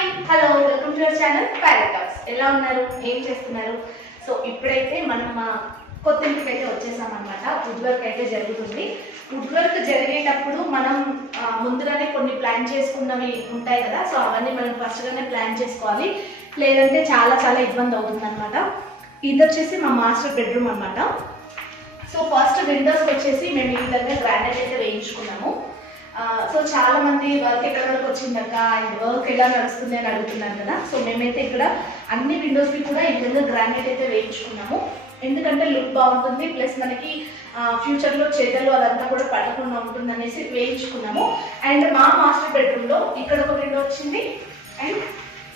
Hi hello welcome to our channel parrot talks. ఎలా ఉన్నారు, ఏం చేస్తున్నారు? సో ఇప్పుడైతే మనం మా కొత్త ఇంటికి అయితే వచ్చేసామన్నమాట. వుడ్ వర్క్ అయితే జరుగుతుంది. వుడ్ వర్క్ జరిగేటప్పుడు మనం ముందుగానే కొన్ని ప్లాన్ చేసుకున్నవి ఉంటాయి కదా, సో అవన్నీ మనం ఫస్ట్గానే ప్లాన్ చేసుకోవాలి, లేదంటే చాలా చాలా ఇబ్బంది అవుతుంది అనమాట. ఇది వచ్చేసి మా మాస్టర్ బెడ్రూమ్ అనమాట. సో ఫస్ట్ విండోస్కి వచ్చేసి మేము ఈ విధంగా గ్రానైట్ అయితే వేయించుకున్నాము. సో చాలా మంది వర్క్ ఎక్కడ వరకు వచ్చిందాక అండ్ వర్క్ ఎలా నడుస్తుంది అని అడుగుతున్నారు కదా. సో మేమైతే ఇక్కడ అన్ని విండోస్కి కూడా ఈ విధంగా గ్రానైట్ అయితే వేయించుకున్నాము. ఎందుకంటే లుక్ బాగుంటుంది, ప్లస్ మనకి ఫ్యూచర్లో చెదలు అదంతా కూడా పడకుండా ఉంటుంది అనేసి వేయించుకున్నాము. అండ్ మా మాస్టర్ బెడ్రూమ్లో ఇక్కడ ఒక విండో వచ్చింది అండ్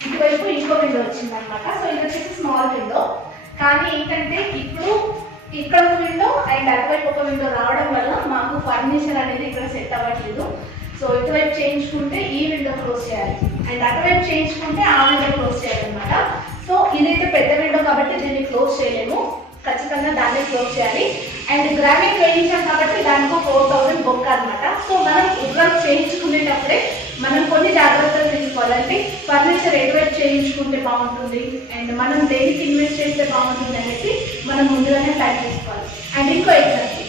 ఇటువైపు ఇంకో విండో వచ్చింది అనమాట. సో ఇది వచ్చేసి స్మాల్ విండో, కానీ ఏంటంటే ఇప్పుడు ఇక్కడ ఒక విండో అండ్ అటువైపు ఒక విండో రావడం వల్ల మాకు ఫర్నిచర్ అనేది ఇక్కడ సెట్ అవ్వట్లేదు. సో ఇటువైపు చేయించుకుంటే ఈ విండో క్లోజ్ చేయాలి అండ్ అటువైపు చేయించుకుంటే ఆ విండో క్లోజ్ చేయాలన్నమాట. సో ఇదైతే పెద్ద విండో కాబట్టి దీన్ని క్లోజ్ చేయలేము, ఖచ్చితంగా దాన్ని క్లోజ్ చేయాలి. అండ్ గ్రానైట్ వేయించాం కాబట్టి దానికి 4000 బొక్క అనమాట. సో మనం వుడ్ చేయించుకునేటప్పుడే మనం కొన్ని జాగ్రత్తలు తీసుకోవాలంటే ఫర్నిచర్ ఎటువైపు చేయించుకుంటే బాగుంటుంది అండ్ మనం దేనికి ఇన్వెస్ట్ చేస్తే బాగుంటుంది అనేసి మనం ముందుగానే ప్లాన్ చేసుకోవాలి. అండ్ ఇంకో ఎగ్జాంపుల్,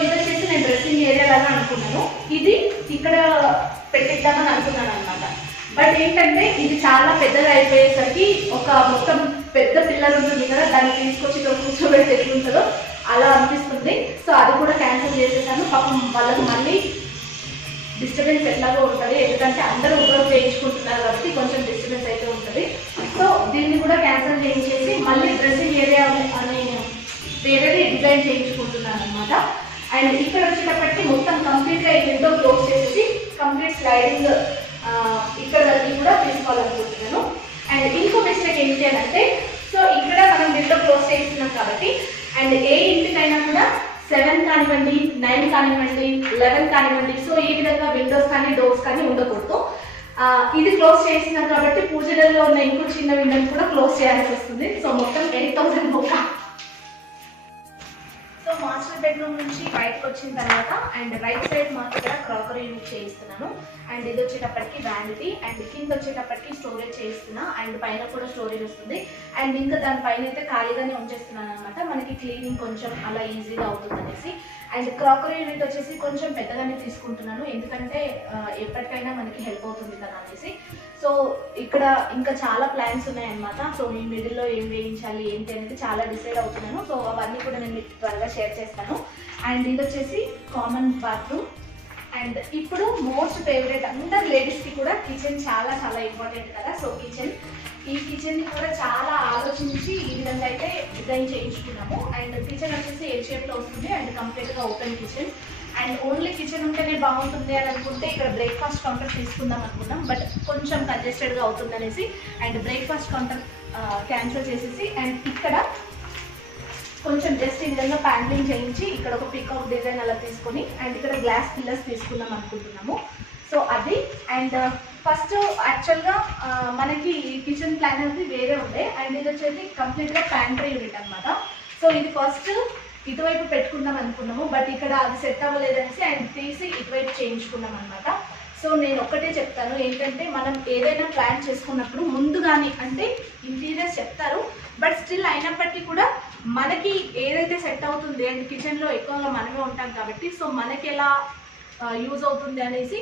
ఇది వచ్చేసి నేను డ్రెస్సింగ్ ఏరియా లాగా అనుకున్నాను, ఇది ఇక్కడ పెట్టిద్దామని అనుకున్నాను అనమాట. బట్ ఏంటంటే ఇది చాలా పెద్దగా అయిపోయేసరికి ఒక మొత్తం పెద్ద పిల్లర్ ఉంటుంది కదా, దాన్ని తీసుకొచ్చి ఇక్కడ కూర్చోబెట్టి ఎట్లుంటుందో అలా అనిపిస్తుంది. సో అది కూడా క్యాన్సిల్ చేసేసాను. పాపం వాళ్ళకి మళ్ళీ డిస్టర్బెన్స్ ఎట్లాగో ఉంటుంది, ఎందుకంటే అందరూ వుడ్ చేయించుకుంటున్నారు కాబట్టి కొంచెం డిస్టర్బెన్స్ అయితే ఉంటుంది. సో దీన్ని కూడా క్యాన్సిల్ చేయించేసి మళ్ళీ డ్రెస్సింగ్ ఏరియా అని వేరేది డిజైన్ చేయించుకుంటున్నాను అనమాట. అండ్ ఇక్కడ వచ్చేటప్పటికి మొత్తం కంప్లీట్గా ఈ విండో క్లోజ్ చేసేసి కంప్లీట్ స్లైడింగ్ ఇక్కడ వరకు కూడా తీసుకోవాలనుకుంటున్నాను. అండ్ ఇంకో మిస్టేక్ ఏంటి అని అంటే, సో ఇక్కడ మనం విండో క్లోజ్ చేస్తున్నాం కాబట్టి అండ్ ఏ ఇంటికైనా కూడా 7 కానివ్వండి, 9 కానివ్వండి, 11 కానివ్వండి, సో ఈ విధంగా విండోస్ కానీ డోర్స్ కానీ ఉండకూడదు. ఇది క్లోజ్ చేసినాం కాబట్టి పూజలలో ఉన్న ఇంకో చిన్న విండోని కూడా క్లోజ్ చేయాల్సి వస్తుంది. సో మొత్తం 8000 బొక్క. సో మాస్టర్ బెడ్రూమ్ నుంచి బయటకు వచ్చిన తర్వాత అండ్ రైట్ సైడ్ మాకు ఇక్కడ క్రాకరీ యూనిట్ చేయిస్తున్నాను. అండ్ ఇది వచ్చేటప్పటికి వ్యానిటీ అండ్ కింద వచ్చేటప్పటికి స్టోరేజ్ చేయిస్తున్నా అండ్ పైన కూడా స్టోరేజ్ వస్తుంది. అండ్ ఇంకా దానిపైన అయితే ఖాళీగానే ఉంచేస్తున్నాను అనమాట, మనకి క్లీనింగ్ కొంచెం అలా ఈజీగా అవుతుంది అనేసి. అండ్ క్రాకరీ యూనిట్ వచ్చేసి కొంచెం పెద్దగానే తీసుకుంటున్నాను, ఎందుకంటే ఎప్పటికైనా మనకి హెల్ప్ అవుతుంది కదా అనేసి. సో ఇక్కడ ఇంకా చాలా ప్లాన్స్ ఉన్నాయన్నమాట. సో ఈ మిడిల్లో ఏం వేయించాలి ఏంటి అనేది చాలా డిసైడ్ అవుతున్నాను. సో అవన్నీ కూడా నేను మీకు త్వరగా షేర్ చేస్తాను. అండ్ ఇది వచ్చేసి కామన్ బాత్రూమ్. అండ్ ఇప్పుడు మోస్ట్ ఫేవరెట్ అందరు లేడీస్కి కూడా కిచెన్ చాలా చాలా ఇంపార్టెంట్ కదా. సో ఈ కిచెన్ని కూడా చాలా ఆలోచించి ఈ విధంగా అయితే డిజైన్ చేయించుకున్నాము. అండ్ కిచెన్ వచ్చేసి ఎల్ షేప్లో వస్తుంది అండ్ కంప్లీట్గా open kitchen. And only kitchen ఉంటేనే బాగుంటుంది అని అనుకుంటే ఇక్కడ బ్రేక్ఫాస్ట్ కౌంటర్ తీసుకుందాం అనుకున్నాం, బట్ కొంచెం కంజెస్టెడ్గా అవుతుంది అనేసి అండ్ బ్రేక్ఫాస్ట్ కౌంటర్ క్యాన్సిల్ చేసేసి అండ్ ఇక్కడ కొంచెం జస్ట్ ఈ విధంగా ప్యానలింగ్ చేయించి ఇక్కడ ఒక పికాక్ డిజైన్ అలా తీసుకొని అండ్ ఇక్కడ గ్లాస్ పిల్లర్స్ తీసుకుందాం అనుకుంటున్నాము. సో అది అండ్ ఫస్ట్ యాక్చువల్గా మనకి కిచెన్ ప్లాన్ అనేది వేరే ఉండే అండ్ ఇది వచ్చేసి కంప్లీట్గా ప్యాంట్రీ యూనిట్ అనమాట. సో ఇది ఫస్ట్ ఇటువైపు పెట్టుకుందాం అనుకున్నాము, బట్ ఇక్కడ అది సెట్ అవ్వలేదనేసి అండ్ తీసి ఇటువైపు చేయించుకున్నాం అనమాట. సో నేను ఒక్కటే చెప్తాను ఏంటంటే, మనం ఏదైనా ప్లాన్ చేసుకున్నప్పుడు ముందుగానే అంటే ఇంటీరియర్స్ చెప్తారు, బట్ స్టిల్ అయినప్పటికీ కూడా మనకి ఏదైతే సెట్ అవుతుంది అండ్ కిచెన్లో ఎక్కువగా మనమే ఉంటాం కాబట్టి సో మనకి ఎలా యూజ్ అవుతుంది అనేసి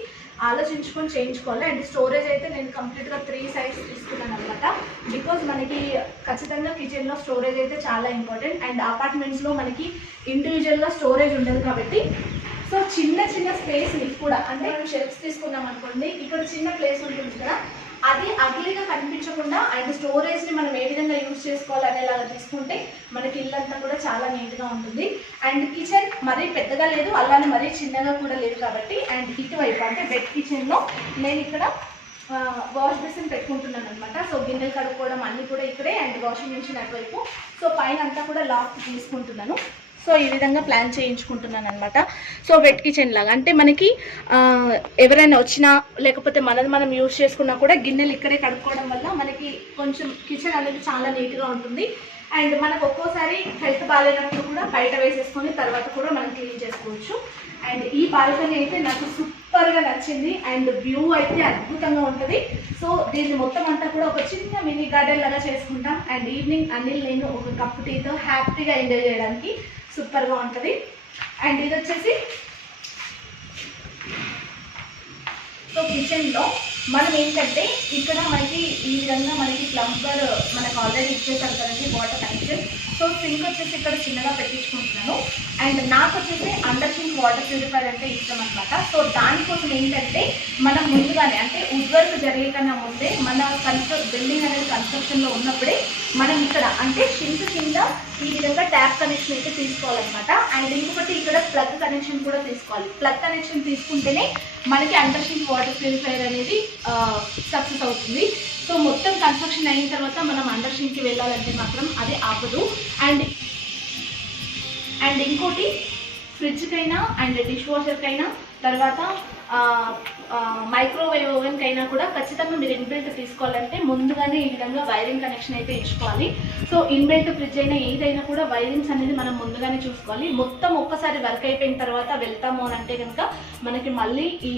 ఆలోచించుకొని చేయించుకోవాలి. అండ్ స్టోరేజ్ అయితే నేను కంప్లీట్గా 3 సైడ్స్ తీసుకున్నాను అనమాట, బికాజ్ మనకి ఖచ్చితంగా కిచెన్లో స్టోరేజ్ అయితే చాలా ఇంపార్టెంట్. అండ్ అపార్ట్మెంట్స్లో మనకి ఇండివిజువల్గా స్టోరేజ్ ఉండదు కాబట్టి సో చిన్న చిన్న స్పేస్ని కూడా అంటే మనం షెల్ఫ్స్ తీసుకున్నాం అనుకోండి, ఇక్కడ చిన్న ప్లేస్ ఉంటుంది కదా, అది అగ్లీగా కనిపించకుండా అండ్ స్టోరేజ్ని మనం ఏ విధంగా యూజ్ చేసుకోవాలి అనేలాగా తీసుకుంటే మనకి ఇల్లంతా కూడా చాలా నీట్గా ఉంటుంది. అండ్ కిచెన్ మరీ పెద్దగా లేదు, అలానే మరీ చిన్నగా కూడా లేదు కాబట్టి అండ్ ఇటువైపు అంటే బెడ్ కిచెన్లో నేను ఇక్కడ వాష్ బేసిన్ పెట్టుకుంటున్నాను అనమాట. సో గిన్నెలు కడుక్కోవడం అన్నీ కూడా ఇక్కడే అండ్ వాషింగ్ మిషన్ అటువైపు. సో పైన అంతా కూడా లాక్ తీసుకుంటున్నాను. సో ఈ విధంగా ప్లాన్ చేయించుకుంటున్నాను అనమాట. సో వెట్ కిచెన్ లాగా అంటే మనకి ఎవరైనా వచ్చినా లేకపోతే మనం యూజ్ చేసుకున్నా కూడా గిన్నెలు ఇక్కడే కడుక్కోవడం వల్ల మనకి కొంచెం కిచెన్ అనేది చాలా నీట్గా ఉంటుంది. అండ్ మనకు ఒక్కోసారి హెల్త్ బాగాలేనప్పుడు కూడా బయట వేసేసుకొని తర్వాత కూడా మనం క్లీన్ చేసుకోవచ్చు. అండ్ ఈ బాల్కనీ అయితే నాకు సూపర్గా నచ్చింది అండ్ వ్యూ అయితే అద్భుతంగా ఉంటుంది. సో దీన్ని మొత్తం అంతా కూడా ఒక చిన్న మినీ గార్డెన్ లాగా చేసుకుంటాం. అండ్ ఈవినింగ్ అనిల్ నేను ఒక కప్ టీతో హ్యాపీగా ఎంజాయ్ చేయడానికి సూపర్గా ఉంటుంది. అండ్ ఇది వచ్చేసి సో కిచెన్లో మనం ఏంటంటే ఇక్కడ మనకి ఈ విధంగా మనకి ప్లంబర్ మనకు ఆల్రెడీ ఇచ్చేసారు కదండి వాటర్ కనెక్షన్. సో సింక్ వచ్చేసి ఇక్కడ చిన్నగా పెట్టించుకుంటున్నాను. అండ్ నాకు వచ్చేసి అండర్ సింక్ వాటర్ ప్యూరిఫైర్ అంటే ఇష్టం అనమాట. సో దానికోసం ఏంటంటే మనం ముందుగానే అంటే వుడ్ వర్క్ జరిగే కన్నా ముందే మన బిల్డింగ్ అనేది కన్స్ట్రక్షన్లో ఉన్నప్పుడే మనం ఇక్కడ అంటే సింక్ కింద ఈ విధంగా ట్యాప్ కనెక్షన్ అయితే తీసుకోవాలన్నమాట. అండ్ ఇంకొకటి ఇక్కడ ప్లగ్ కనెక్షన్ కూడా తీసుకోవాలి. ప్లగ్ కనెక్షన్ తీసుకుంటేనే మనకి అండర్ సింక్ వాటర్ ప్యూరిఫైర్ అనేది సక్సెస్ అవుతుంది. సో మొత్తం కన్స్ట్రక్షన్ అయిన తర్వాత మనం అండర్ సింక్కి వెళ్ళాలంటే మాత్రం అది ఆపదు. అండ్ ఇంకోటి ఫ్రిడ్జ్కైనా అండ్ డిష్ వాషర్కైనా తర్వాత మైక్రోవేవ్ ఓవెన్కైనా కూడా ఖచ్చితంగా మీరు ఇన్బిల్ట్ తీసుకోవాలంటే ముందుగానే ఈ విధంగా వైరింగ్ కనెక్షన్ అయితే ఇచ్చుకోవాలి. సో ఇన్బిల్ట్ ఫ్రిడ్జ్ అయినా ఏదైనా కూడా వైరింగ్స్ అనేది మనం ముందుగానే చూసుకోవాలి. మొత్తం ఒక్కసారి వర్క్ అయిపోయిన తర్వాత వెళ్తాము అని అంటే కనుక మనకి మళ్ళీ ఈ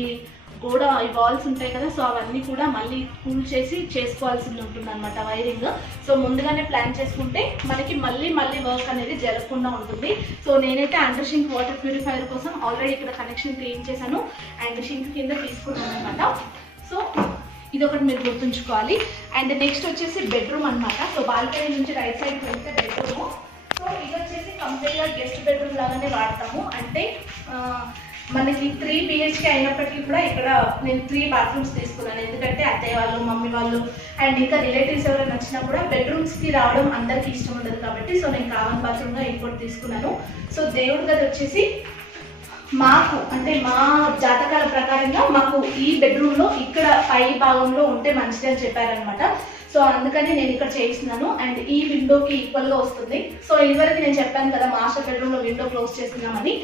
గోడ ఈ వాల్స్ ఉంటాయి కదా, సో అవన్నీ కూడా మళ్ళీ కూల్ చేసి చేసుకోవాల్సి ఉంటుంది అనమాట వైరింగ్. సో ముందుగానే ప్లాన్ చేసుకుంటే మనకి మళ్ళీ వర్క్ అనేది జరగకుండా ఉంటుంది. సో నేనైతే అండర్ సింక్ వాటర్ ప్యూరిఫైయర్ కోసం ఆల్రెడీ ఇక్కడ కనెక్షన్ క్లీన్ చేశాను అండ్ సింక్ కింద తీసుకున్నాను అనమాట. సో ఇది ఒకటి మీరు గుర్తుంచుకోవాలి. అండ్ నెక్స్ట్ వచ్చేసి బెడ్రూమ్ అనమాట. సో బాల్కనీ నుంచి రైట్ సైడ్ వెళ్తే బెడ్రూమ్. సో ఇది వచ్చేసి కంప్లీట్గా గెస్ట్ బెడ్రూమ్ లాగానే వాడతాము. అంటే మనకి 3 BHK అయినప్పటికీ కూడా ఇక్కడ నేను 3 బాత్రూమ్స్ తీసుకున్నాను. ఎందుకంటే అత్తయ్య వాళ్ళు మమ్మీ వాళ్ళు అండ్ ఇంకా రిలేటివ్స్ ఎవరైనా వచ్చినా కూడా బెడ్రూమ్స్కి రావడం అందరికీ ఇష్టం ఉండదు కాబట్టి సో నేను కామన్ బాత్రూమ్గా ఇంకోటి తీసుకున్నాను. సో దేవుడి గది వచ్చేసి మాకు అంటే మా జాతకాల ప్రకారంగా మాకు ఈ బెడ్రూమ్లో ఇక్కడ పై భాగంలో ఉంటే మంచిది అని చెప్పారనమాట. సో అందుకని నేను ఇక్కడ చేస్తున్నాను. అండ్ ఈ విండోకి ఈక్వల్గా వస్తుంది. సో ఇదివరకు నేను చెప్పాను కదా మాస్టర్ బెడ్రూమ్లో విండో క్లోజ్ చేస్తున్నామని.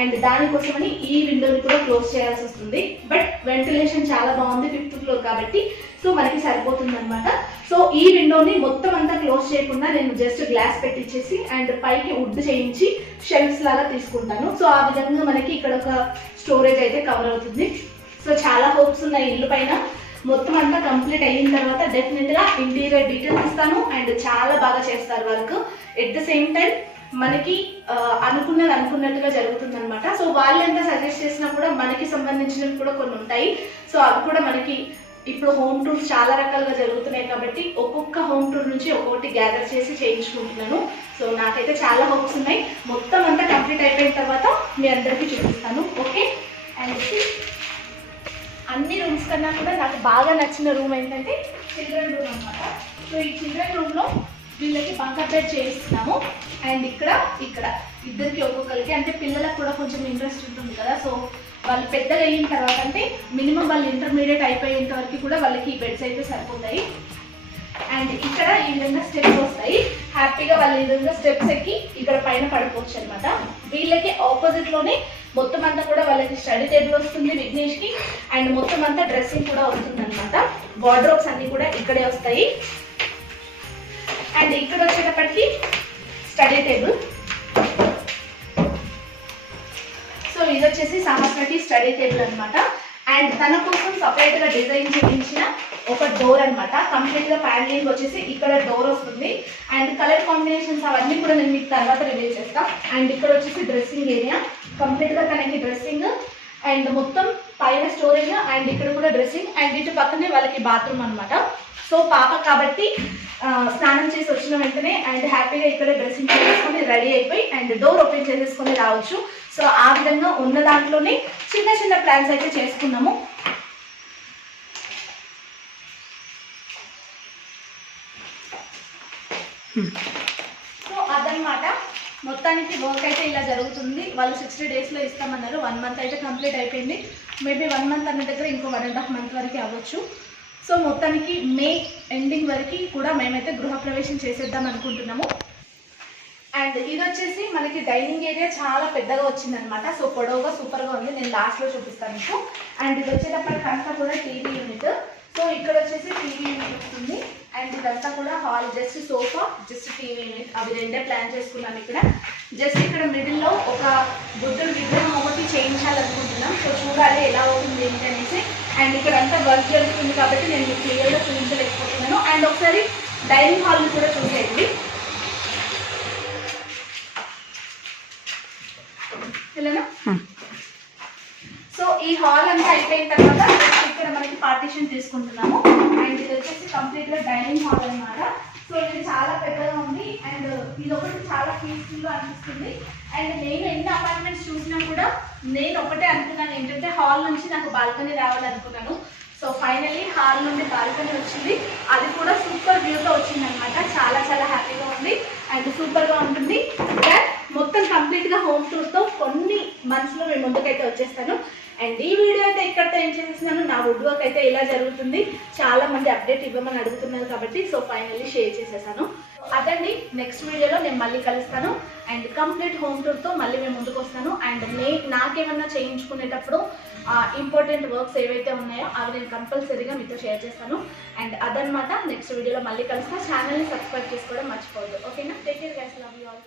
అండ్ దానికోసమని ఈ విండోని కూడా క్లోజ్ చేయాల్సి వస్తుంది. బట్ వెంటిలేషన్ చాలా బాగుంది 5th ఫ్లోర్ కాబట్టి సో మనకి సరిపోతుంది అనమాట. సో ఈ విండోని మొత్తం అంతా క్లోజ్ చేయకుండా నేను జస్ట్ గ్లాస్ పెట్టించేసి అండ్ పైకి వుడ్ చేయించి షెల్ఫ్స్ లాగా తీసుకుంటాను. సో ఆ విధంగా మనకి ఇక్కడ ఒక స్టోరేజ్ అయితే కవర్ అవుతుంది. సో చాలా హోప్స్ ఉన్నాయి ఇల్లు పైన. మొత్తం అంతా కంప్లీట్ అయిన తర్వాత డెఫినెట్గా ఇంటీరియర్ డీటెయిల్స్ ఇస్తాను అండ్ చాలా బాగా చేస్తారు work. At the same time మనకి అనుకున్నట్టుగా జరుగుతుంది అనమాట. సో వాళ్ళు ఎంత సజెస్ట్ చేసినా కూడా మనకి సంబంధించినవి కూడా కొన్ని ఉంటాయి. సో అవి కూడా మనకి ఇప్పుడు హోమ్ టూర్స్ చాలా రకాలుగా జరుగుతున్నాయి కాబట్టి ఒక్కొక్క హోమ్ టూర్ నుంచి ఒక్కొక్కటి గ్యాదర్ చేసి చేయించుకుంటున్నాను. సో నాకైతే చాలా హోప్స్ ఉన్నాయి. మొత్తం అంతా కంప్లీట్ అయిపోయిన తర్వాత మీ అందరికీ చూపిస్తాను. ఓకే. అండ్ అన్ని రూమ్స్ కన్నా కూడా నాకు బాగా నచ్చిన రూమ్ ఏంటంటే చిల్డ్రన్ రూమ్ అనమాట. సో ఈ చిల్డ్రన్ రూమ్లో వీళ్ళకి బంకర్ బెడ్ చేయిస్తున్నాము. అండ్ ఇక్కడ ఇద్దరికి ఒక్కొక్కరికి అంటే పిల్లలకు కూడా కొంచెం ఇంట్రెస్ట్ ఉంటుంది కదా. సో వాళ్ళు పెద్దగా అయిన తర్వాత అంటే మినిమం వాళ్ళు ఇంటర్మీడియట్ అయిపోయేంత వరకు కూడా వాళ్ళకి ఈ బెడ్స్ అయితే సరిపోతాయి. అండ్ ఇక్కడ ఈ విధంగా స్టెప్స్ వస్తాయి. హ్యాపీగా వాళ్ళు ఈ విధంగా స్టెప్స్ ఎక్కి ఇక్కడ పైన పడుకోవచ్చు అనమాట. వీళ్ళకి ఆపోజిట్లోనే మొత్తం అంతా కూడా వాళ్ళకి స్టడీ టేబుల్ వస్తుంది విఘ్నేష్కి. అండ్ మొత్తం అంతా డ్రెస్సింగ్ కూడా వస్తుంది అనమాట. వార్డ్రోబ్స్ అన్నీ కూడా ఇక్కడే వస్తాయి. అండ్ ఇక్కడ వచ్చేటప్పటికి స్టడీ టేబుల్. సో ఇది వచ్చేసి సహస్రకి స్టడీ టేబుల్ అనమాట. అండ్ తన కోసం సపరేట్గా డిజైన్ చేయించిన ఒక డోర్ అనమాట. కంప్లీట్గా ప్యానలింగ్ వచ్చేసి ఇక్కడ డోర్ వస్తుంది. అండ్ కలర్ కాంబినేషన్స్ అవన్నీ కూడా నేను మీకు తర్వాత రివీల్ చేస్తాను. అండ్ ఇక్కడ వచ్చేసి డ్రెస్సింగ్ ఏరియా కంప్లీట్గా తనకి డ్రెస్సింగ్ అండ్ మొత్తం పైన స్టోరేజ్ అండ్ ఇక్కడ కూడా డ్రెస్సింగ్ అండ్ ఇటు పక్కనే వాళ్ళకి బాత్రూమ్ అనమాట. సో పాప కాబట్టి స్నానం చేసి వచ్చిన వెంటనే అండ్ హ్యాపీగా ఇక్కడ డ్రెస్సింగ్ చేసుకొని రెడీ అయిపోయి అండ్ డోర్ ఓపెన్ చేసేసుకొని రావచ్చు. సో ఆ విధంగా ఉన్న దాంట్లోనే చిన్న ప్లాన్స్ అయితే చేసుకున్నాము. సో అదనమాట మొత్తానికి వర్క్ అయితే ఇలా జరుగుతుంది. వాళ్ళు 60 డేస్లో ఇస్తామన్నారు. 1 మంత్ అయితే కంప్లీట్ అయిపోయింది. మేబీ 1 మంత్ అన్న దగ్గర ఇంకో 1.5 మంత్ వరకు అవ్వచ్చు. సో మొత్తానికి మే ఎండింగ్ వరకు కూడా మేమైతే గృహప్రవేశం చేసేద్దాం అనుకుంటున్నాము. అండ్ ఇది వచ్చేసి మనకి డైనింగ్ ఏరియా చాలా పెద్దగా వచ్చిందనమాట. సో పొడవుగా సూపర్గా ఉంది. నేను లాస్ట్లో చూపిస్తాను మీకు. అండ్ ఇది వచ్చేటప్పటికంతా కూడా టీవీ యూనిట్. సో ఇక్కడ వచ్చేసి టీవీ యూనిట్ వస్తుంది. అండ్ ఇదంతా కూడా hall, just sofa, just TV unit, అవి రెండే ప్లాన్ చేసుకున్నాను. ఇక్కడ జస్ట్ ఇక్కడ మిడిల్లో ఒక బుద్ధుడు విగ్రహం ఒకటి చేయించాలనుకుంటున్నాం. సో చూడాలి ఎలా అవుతుంది ఏంటి అనేసి. అండ్ ఇక్కడ అంతా వర్క్ జరుగుతుంది కాబట్టి నేను మీకు క్లియర్గా డైనింగ్ హాల్ని కూడా చూసేయండి. సో ఈ హాల్ అంతా అయిపోయిన తర్వాత ఇక్కడ మనకి పార్టీషన్ తీసుకుంటున్నాము. అండ్ ఇది వచ్చేసి కంప్లీట్గా డైనింగ్ హాల్ అనమాట. సో ఇది చాలా పెద్దగా ఉంది అండ్ ఇది ఒకటి చాలా పీస్ఫుల్గా అనిపిస్తుంది. అండ్ నేను ఎన్ని అపార్ట్మెంట్స్ చూసినా కూడా నేను ఒకటే అనుకున్నాను ఏంటంటే హాల్ నుంచి నాకు బాల్కనీ రావాలనుకున్నాను. సో ఫైనల్లీ హాల్ నుండి బాల్కనీ వచ్చింది, అది కూడా సూపర్ వ్యూతో వచ్చింది అనమాట. చాలా చాలా హ్యాపీగా ఉంది అండ్ సూపర్గా ఉంటుంది. మొత్తం కంప్లీట్గా హోమ్ టూర్తో కొన్ని మంత్స్లో మేము ముందుకైతే వచ్చేస్తాను. అండ్ ఈ వీడియో అయితే ఇక్కడితో ఏం చేసేస్తున్నాను, నా వుడ్ వర్క్ అయితే ఇలా జరుగుతుంది. చాలా మంది అప్డేట్ ఇవ్వమని అడుగుతున్నారు కాబట్టి సో ఫైనల్లీ షేర్ చేసేసాను. అదండి, నెక్స్ట్ వీడియోలో నేను మళ్ళీ కలుస్తాను అండ్ కంప్లీట్ హోమ్ టూర్తో మళ్ళీ మేము ముందుకు వస్తాను. అండ్ నాకేమన్నా చేయించుకునేటప్పుడు ఇంపార్టెంట్ వర్క్స్ ఏవైతే ఉన్నాయో అవి నేను కంపల్సరీగా మీతో షేర్ చేస్తాను. అండ్ అదనమాట, నెక్స్ట్ వీడియోలో మళ్ళీ కలుస్తాను. ఛానల్ని సబ్స్క్రైబ్ చేసుకోవడం మర్చిపోవద్దు. ఓకేనా? Take care guys, love you all.